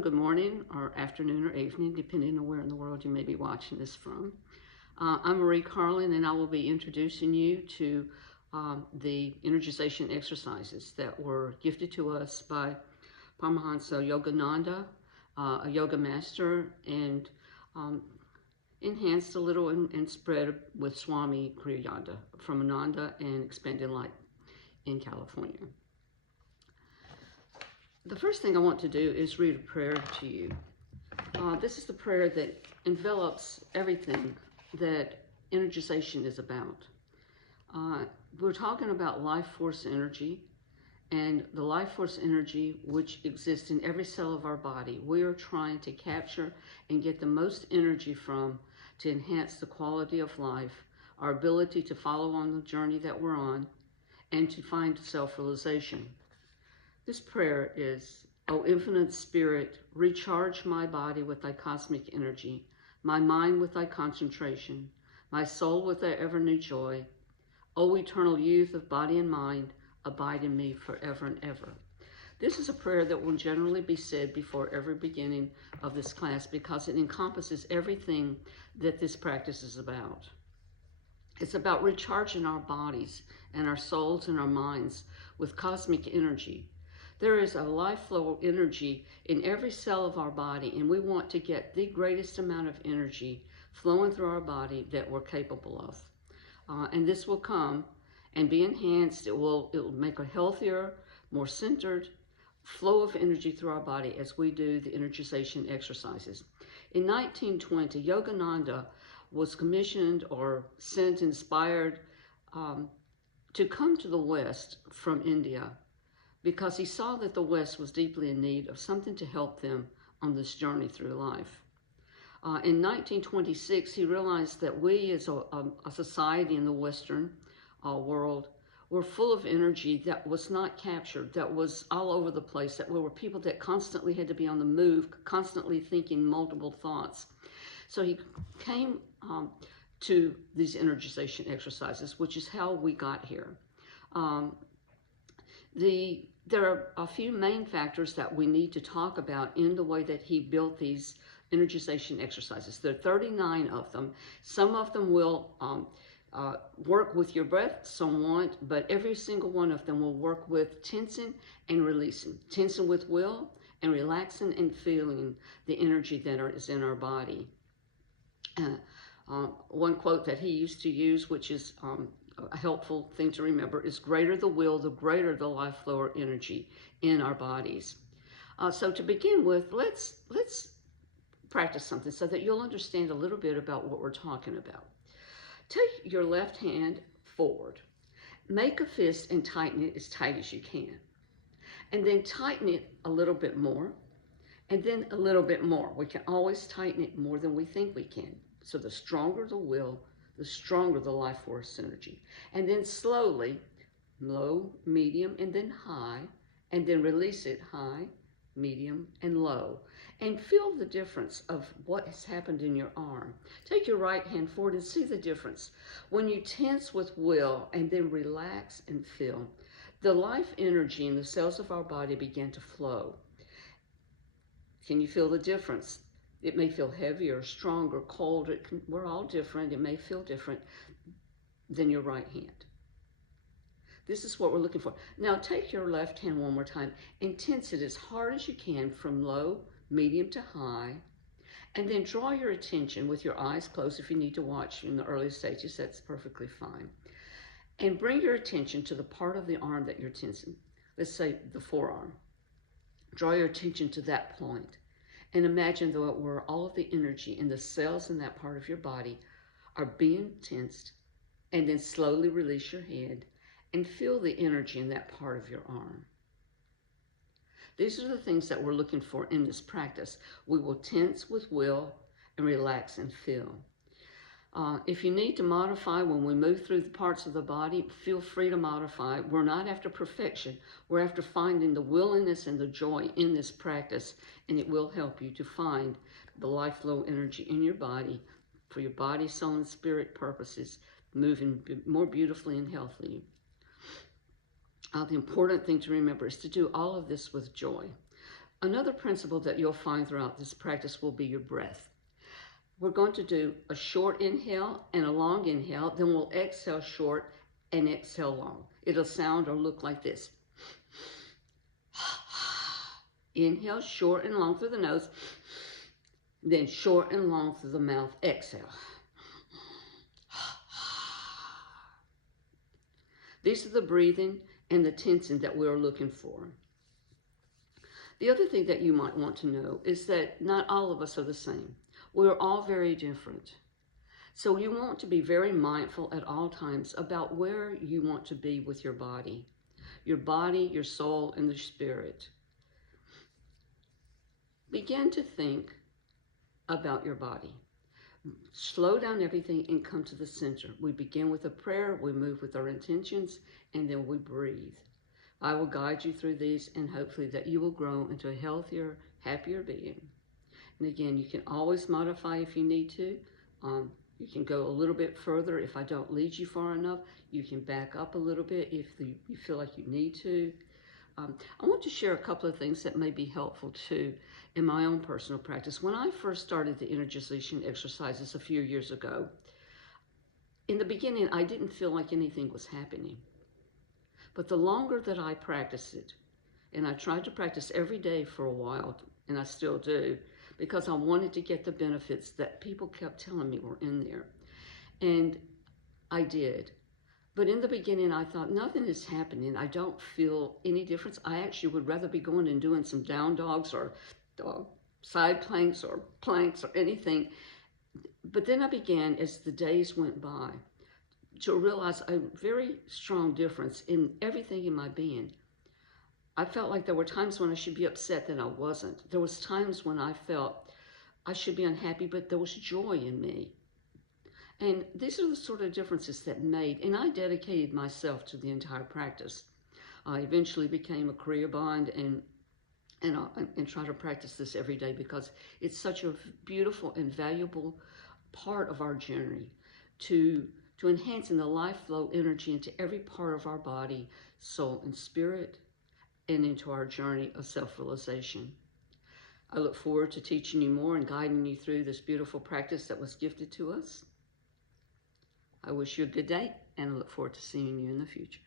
good morning, or afternoon, or evening, depending on where in the world you may be watching this from. I'm Marie Carlin, and I will be introducing you to the energization exercises that were gifted to us by Paramahansa Yogananda, a yoga master, and enhanced a little and spread with Swami Kriyananda from Ananda and Expanding Light in California. The first thing I want to do is read a prayer to you. This is the prayer that envelops everything that energization is about. We're talking about life force energy, and the life force energy which exists in every cell of our body. We are trying to capture and get the most energy from to enhance the quality of life, our ability to follow on the journey that we're on, and to find self-realization. This prayer is, O infinite spirit, recharge my body with thy cosmic energy, my mind with thy concentration, my soul with thy ever new joy. O eternal youth of body and mind, abide in me forever and ever. This is a prayer that will generally be said before every beginning of this class because it encompasses everything that this practice is about. It's about recharging our bodies and our souls and our minds with cosmic energy. There is a life flow energy in every cell of our body, and we want to get the greatest amount of energy flowing through our body that we're capable of. And this will come and be enhanced. It will make a healthier, more centered flow of energy through our body as we do the energization exercises. In 1920, Yogananda was commissioned or sent, inspired to come to the West from India, because he saw that the West was deeply in need of something to help them on this journey through life. In 1926, he realized that we as a society in the Western world were full of energy that was not captured, that was all over the place, that we were people that constantly had to be on the move, constantly thinking multiple thoughts. So he came to these energization exercises, which is how we got here. There are a few main factors that we need to talk about in the way that he built these energization exercises. There are 39 of them. Some of them will work with your breath, some won't, but every single one of them will work with tensing and releasing. Tensing with will and relaxing and feeling the energy that is in our body. One quote that he used to use, which is a helpful thing to remember, is greater the will, the greater the life flow or energy in our bodies. So to begin with, let's practice something so that you'll understand a little bit about what we're talking about. Take your left hand forward. Make a fist and tighten it as tight as you can. And then tighten it a little bit more, and then a little bit more. We can always tighten it more than we think we can. So the stronger the will, the stronger the life force energy. And then slowly, low, medium, and then high, and then release it high, medium, and low. And feel the difference of what has happened in your arm. Take your right hand forward and see the difference. When you tense with will and then relax and feel, the life energy in the cells of our body begin to flow. Can you feel the difference? It may feel heavier, stronger, colder. We're all different. It may feel different than your right hand. This is what we're looking for. Now take your left hand one more time and tense it as hard as you can from low, medium to high. And then draw your attention with your eyes closed. If you need to watch in the early stages, that's perfectly fine. And bring your attention to the part of the arm that you're tensing. Let's say the forearm. Draw your attention to that point. And imagine though where all of the energy in the cells in that part of your body are being tensed, and then slowly release your head and feel the energy in that part of your arm. These are the things that we're looking for in this practice. We will tense with will and relax and feel. If you need to modify when we move through the parts of the body, feel free to modify. We're not after perfection. We're after finding the willingness and the joy in this practice, and it will help you to find the life flow energy in your body for your body, soul, and spirit purposes, moving more beautifully and healthily. The important thing to remember is to do all of this with joy. Another principle that you'll find throughout this practice will be your breath. We're going to do a short inhale and a long inhale, then we'll exhale short and exhale long. It'll sound or look like this. Inhale short and long through the nose, then short and long through the mouth, exhale. These are the breathing and the tensing that we're looking for. The other thing that you might want to know is that not all of us are the same. We're all very different. So you want to be very mindful at all times about where you want to be with your body, your soul, and the spirit. Begin to think about your body. Slow down everything and come to the center. We begin with a prayer, we move with our intentions, and then we breathe. I will guide you through these, and hopefully that you will grow into a healthier, happier being. And again, you can always modify if you need to. You can go a little bit further. If I don't lead you far enough, you can back up a little bit if you feel like you need to. I want to share a couple of things that may be helpful too in my own personal practice. When I first started the energization exercises a few years ago, in the beginning, I didn't feel like anything was happening. But the longer that I practiced it, and I tried to practice every day for a while, and I still do, because I wanted to get the benefits that people kept telling me were in there. And I did. But in the beginning, I thought, nothing is happening. I don't feel any difference. I actually would rather be going and doing some down dogs or side planks or anything. But then I began, as the days went by, to realize a very strong difference in everything in my being. I felt like there were times when I should be upset that I wasn't. There was times when I felt I should be unhappy, but there was joy in me. And these are the sort of differences that made, and I dedicated myself to the entire practice. I eventually became a career bond and try to practice this every day because it's such a beautiful and valuable part of our journey to enhancing the life flow energy into every part of our body, soul, and spirit, and into our journey of self-realization. I look forward to teaching you more and guiding you through this beautiful practice that was gifted to us. I wish you a good day, and I look forward to seeing you in the future.